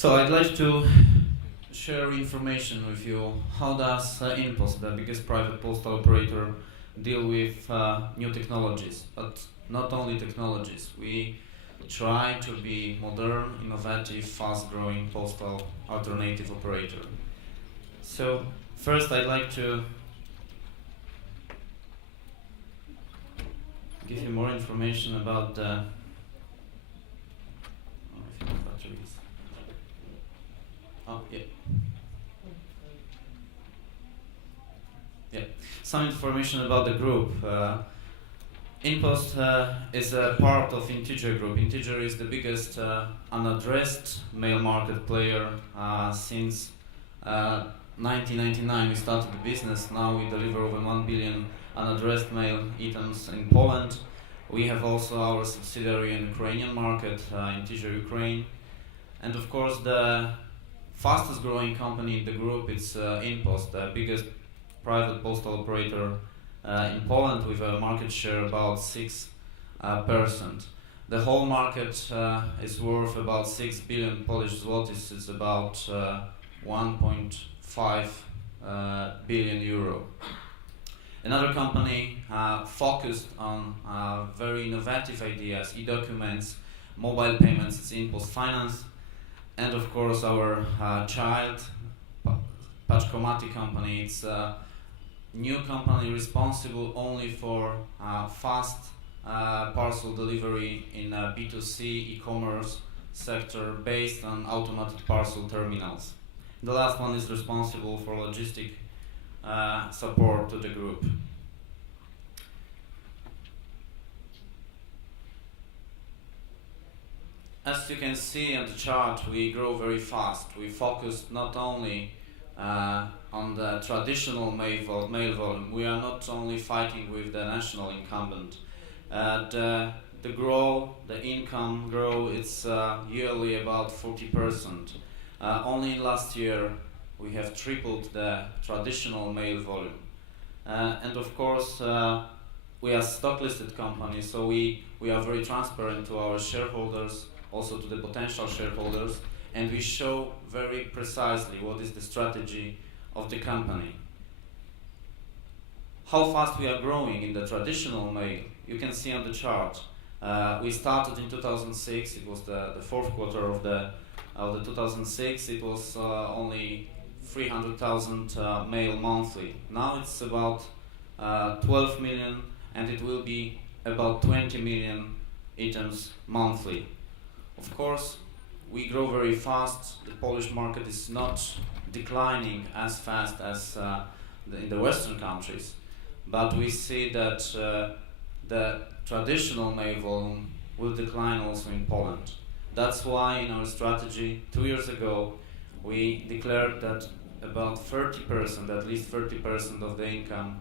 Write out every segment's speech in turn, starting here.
So I'd like to share information with you. How does InPost, the biggest private postal operator, deal with new technologies? But not only technologies. We try to be modern, innovative, fast-growing postal alternative operator. So first I'd like to give you more information about the batteries. Oh, yeah. Yeah, some information about the group. InPost is a part of Integer Group. Integer is the biggest unaddressed mail market player since 1999. We started the business. Now we deliver over 1 billion unaddressed mail items in Poland. We have also our subsidiary in Ukrainian market, Integer Ukraine. And of course the fastest growing company in the group is InPost, the biggest private postal operator in Poland, with a market share about 6%. The whole market is worth about 6 billion Polish zlotys. It's about 1.5 billion euro. Another company focused on very innovative ideas, e-documents, mobile payments, is InPost Finance. And of course our child, Paczkomaty company. It's a new company responsible only for fast parcel delivery in B2C e-commerce sector based on automated parcel terminals. The last one is responsible for logistic support to the group. As you can see on the chart, we grow very fast. We focus not only on the traditional mail volume. We are not only fighting with the national incumbent. The income grow, it's yearly about 40%. Only last year we have tripled the traditional mail volume. And of course we are stock listed company, so we are very transparent to our shareholders, also to the potential shareholders, and we show very precisely what is the strategy of the company. How fast we are growing in the traditional mail, you can see on the chart. We started in 2006, it was the fourth quarter of the 2006, it was only 300,000 mail monthly. Now it's about 12 million, and it will be about 20 million items monthly. Of course, we grow very fast. The Polish market is not declining as fast as in the Western countries, but we see that the traditional mail volume will decline also in Poland. That's why in our strategy 2 years ago we declared that about 30%, at least 30% of the income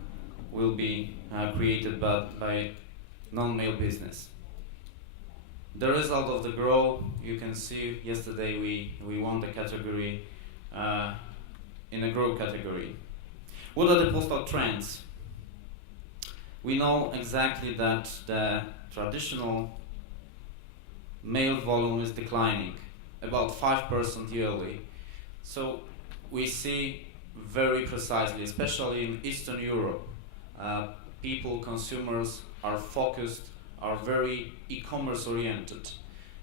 will be created by non-mail business. The result of the growth, you can see yesterday we won the category in a growth category. What are the postal trends? We know exactly that the traditional mail volume is declining, about 5% yearly. So we see very precisely, especially in Eastern Europe, people, consumers are focused, are very e-commerce oriented.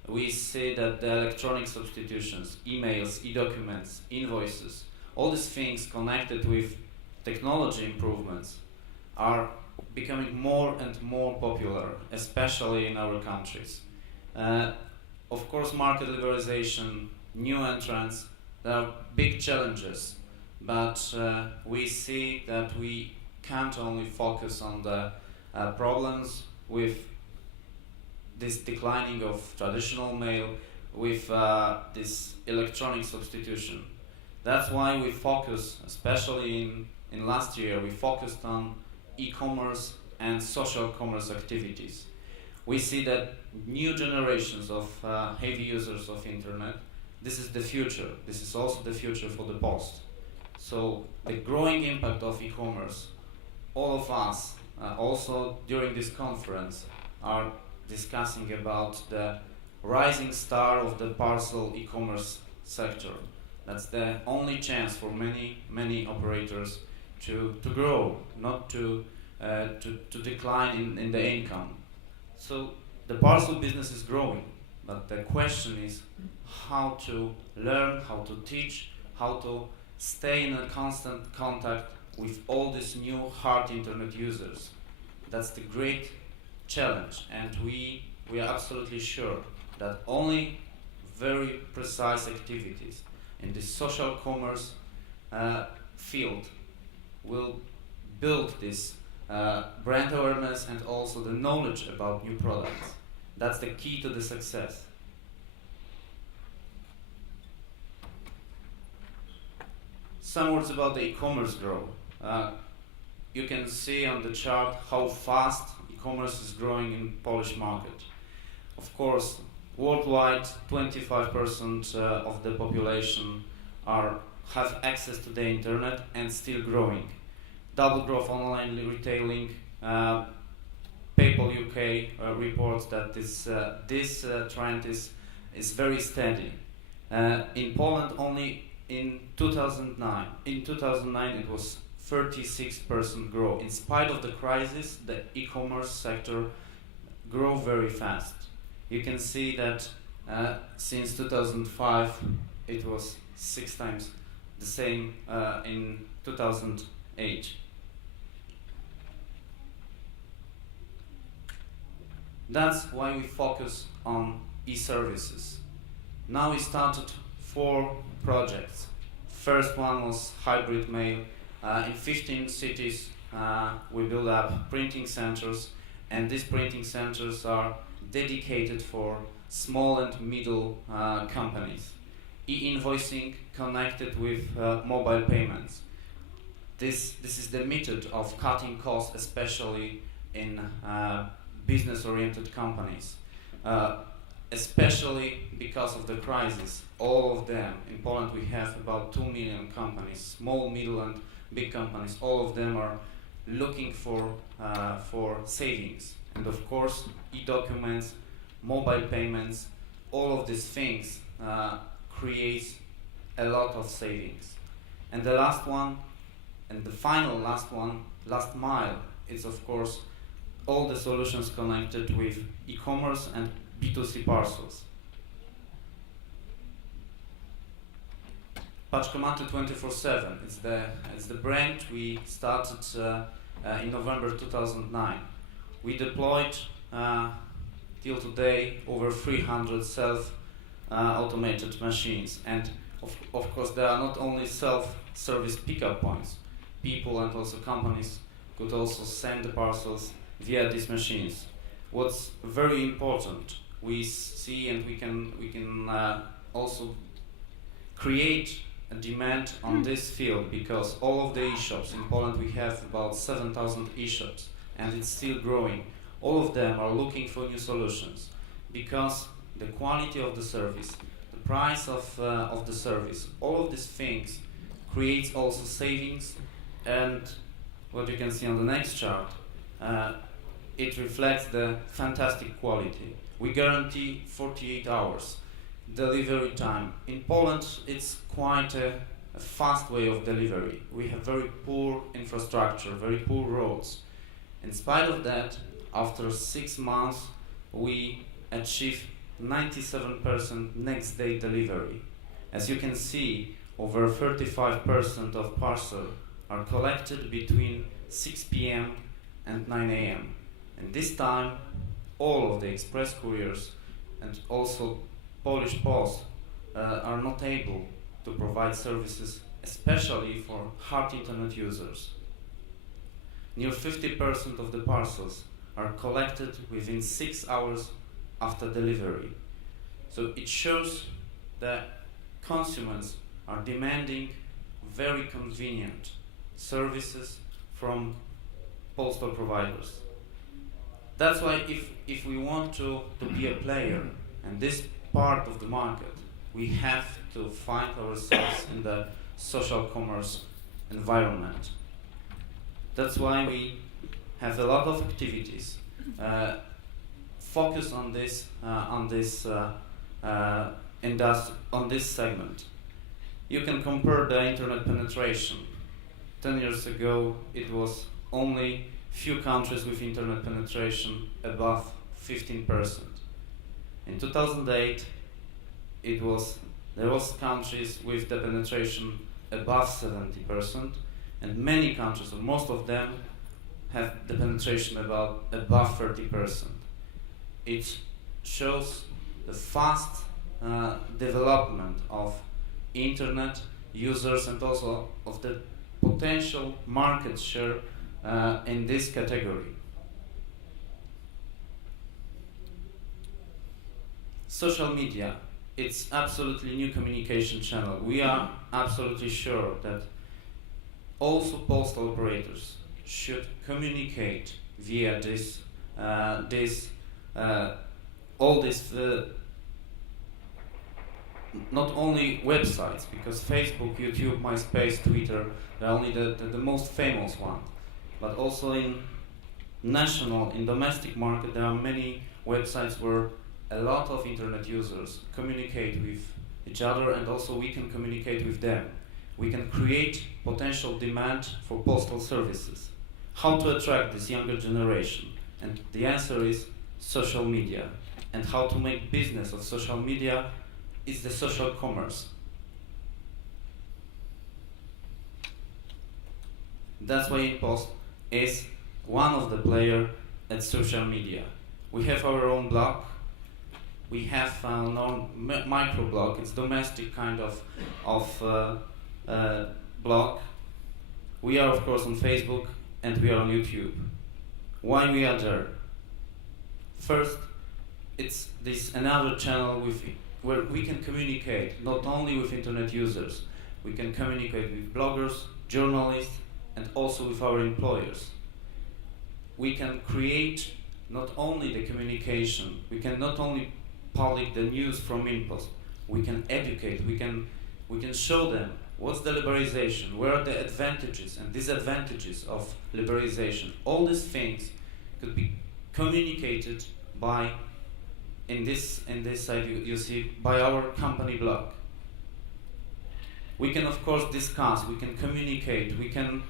We see that the electronic substitutions, emails, e-documents, invoices, all these things connected with technology improvements are becoming more and more popular, especially in our countries. Of course, market liberalization, new entrants, there are big challenges, but we see that we can't only focus on the problems with this declining of traditional mail, with this electronic substitution. That's why we focus, especially in last year, we focused on e-commerce and social commerce activities. We see that new generations of heavy users of internet, this is the future. This is also the future for the post. So the growing impact of e-commerce, all of us, also during this conference, are discussing about the rising star of the parcel e-commerce sector. That's the only chance for many operators to grow, not to decline in the income. So the parcel business is growing, but the question is how to learn, how to teach, how to stay in a constant contact with all these new hard internet users. That's the great challenge, and we are absolutely sure that only very precise activities in the social commerce field will build this brand awareness and also the knowledge about new products. That's the key to the success. Some words about the e-commerce growth. You can see on the chart how fast e-commerce is growing in Polish market. Of course, worldwide, 25% of the population have access to the internet and still growing. Double growth online retailing. PayPal UK reports that this trend is very steady. In Poland, only in 2009. In 2009, it was 36% growth. In spite of the crisis, the e-commerce sector grew very fast. You can see that since 2005, it was 6 times the same in 2008. That's why we focus on e-services. Now we started 4 projects. First one was hybrid mail. In 15 cities we build up printing centers, and these printing centers are dedicated for small and middle companies. E-invoicing connected with mobile payments. This is the method of cutting costs, especially in business-oriented companies. Especially because of the crisis, all of them, in Poland we have about 2 million companies, small, middle and big companies, all of them are looking for savings. And of course, e-documents, mobile payments, all of these things create a lot of savings. And the last one, and the final last one, last mile, is of course all the solutions connected with e-commerce and B2C parcels. Paczkomaty 24/7. It's the brand we started in November 2009. We deployed till today over 300 self-automated machines, and of course there are not only self-service pickup points. People and also companies could also send the parcels via these machines. What's very important, we see, and we can also create a demand on this field, because all of the e-shops in Poland, we have about 7,000 e-shops, and it's still growing. All of them are looking for new solutions, because the quality of the service, the price of the service, all of these things creates also savings. And what you can see on the next chart, it reflects the fantastic quality. We guarantee 48 hours delivery time. In Poland, it's quite a fast way of delivery. We have very poor infrastructure, very poor roads. In spite of that, after 6 months, we achieve 97% next day delivery. As you can see, over 35% of parcels are collected between 6 p.m. and 9 a.m. And this time, all of the express couriers and also Polish Post are not able to provide services, especially for hard internet users. Near 50% of the parcels are collected within 6 hours after delivery. So it shows that consumers are demanding very convenient services from postal providers. That's why if we want to be a player in this part of the market, we have to find ourselves in the social commerce environment. That's why we have a lot of activities focus on this on this segment. You can compare the internet penetration. 10 years ago, it was only few countries with internet penetration above 15%. In 2008, there was countries with the penetration above 70%, and many countries, or most of them, have the penetration above 30%. It shows the fast development of internet users and also of the potential market share in this category. Social media, it's absolutely new communication channel. We are absolutely sure that also postal operators should communicate via all this not only websites, because Facebook, YouTube, MySpace, Twitter, they're only the most famous one, but also in domestic market, there are many websites where a lot of internet users communicate with each other, and also we can communicate with them. We can create potential demand for postal services. How to attract this younger generation? And the answer is social media. And how to make business of social media is the social commerce. That's why InPost is one of the players at social media. We have our own blog. We have our microblog. It's domestic kind of blog. We are of course on Facebook and we are on YouTube. Why we are there? First, it's this another channel where we can communicate not only with internet users, we can communicate with bloggers, journalists, and also with our employers. We can create not only the communication, we can not only publish the news from InPost, we can educate, we can show them what's the liberalization, where are the advantages and disadvantages of liberalization. All these things could be communicated by, in this side you see, by our company blog. We can of course discuss, we can communicate, we can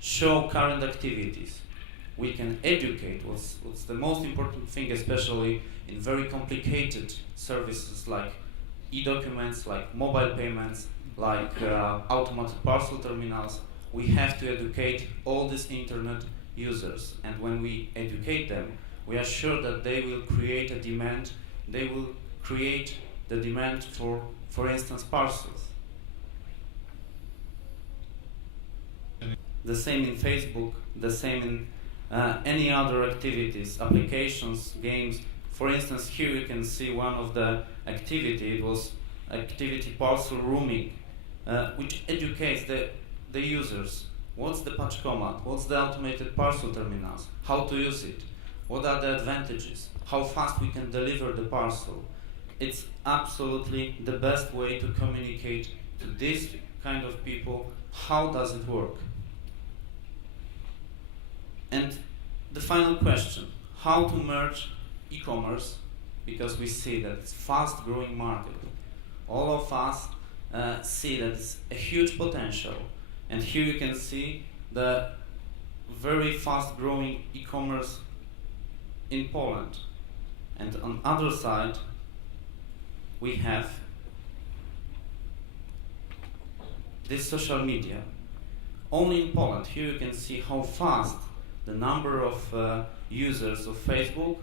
show current activities, we can educate. What's the most important thing, especially in very complicated services like e-documents, like mobile payments, like automated parcel terminals, we have to educate all these internet users. And when we educate them, we are sure that they will create a demand. They will create the demand for instance, parcels. The same in Facebook, the same in any other activities, applications, games. For instance, here you can see one of the activity. It was activity parcel rooming, which educates the users. What's the paczkomat? What's the automated parcel terminals? How to use it? What are the advantages? How fast we can deliver the parcel? It's absolutely the best way to communicate to this kind of people. How does it work? And the final question, how to merge e-commerce, because we see that it's a fast-growing market. All of us see that it's a huge potential. And here you can see the very fast-growing e-commerce in Poland. And on the other side, we have this social media. Only in Poland, here you can see how fast the number of users of Facebook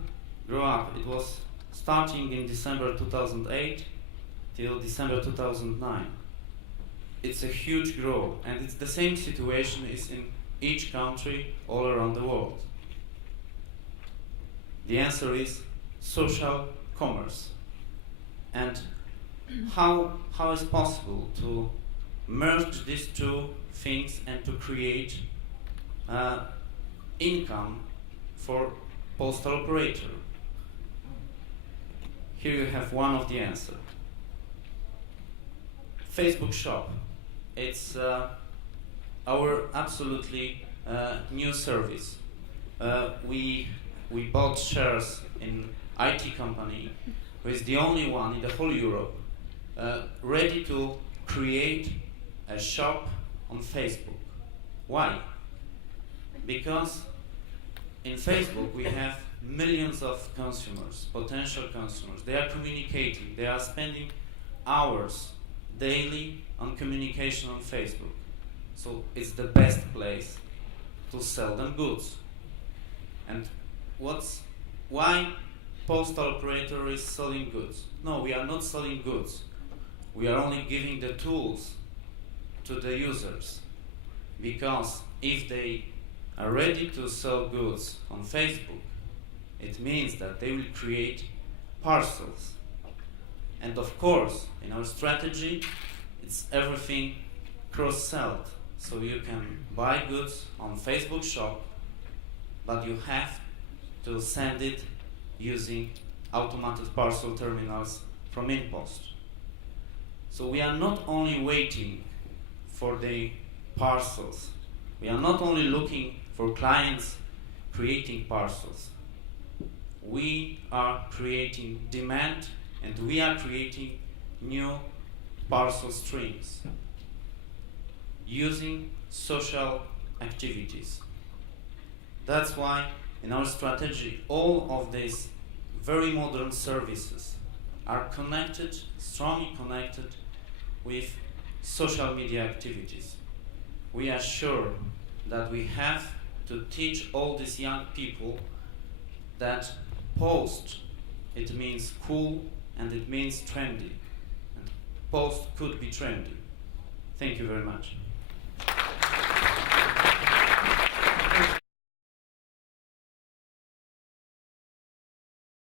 grew up. It was starting in December 2008 till December 2009. It's a huge growth, and it's the same situation is in each country all around the world. The answer is social commerce. And how is possible to merge these two things and to create income for postal operator? Here you have one of the answer. Facebook Shop. It's our absolutely new service. We bought shares in IT company, who is the only one in the whole Europe ready to create a shop on Facebook. Why? Because in Facebook we have millions of consumers, potential consumers. They are communicating, they are spending hours daily on communication on Facebook. So it's the best place to sell them goods. And why postal operator is selling goods? No, we are not selling goods. We are only giving the tools to the users. Because if they are ready to sell goods on Facebook, it means that they will create parcels. And of course, in our strategy, it's everything cross-sold. So you can buy goods on Facebook shop, but you have to send it using automated parcel terminals from InPost. So we are not only waiting for the parcels, we are not only looking for clients creating parcels. We are creating demand and we are creating new parcel streams using social activities. That's why in our strategy all of these very modern services are connected, strongly connected with social media activities. We are sure that we have to teach all these young people that post, it means cool and it means trendy. And post could be trendy. Thank you very much.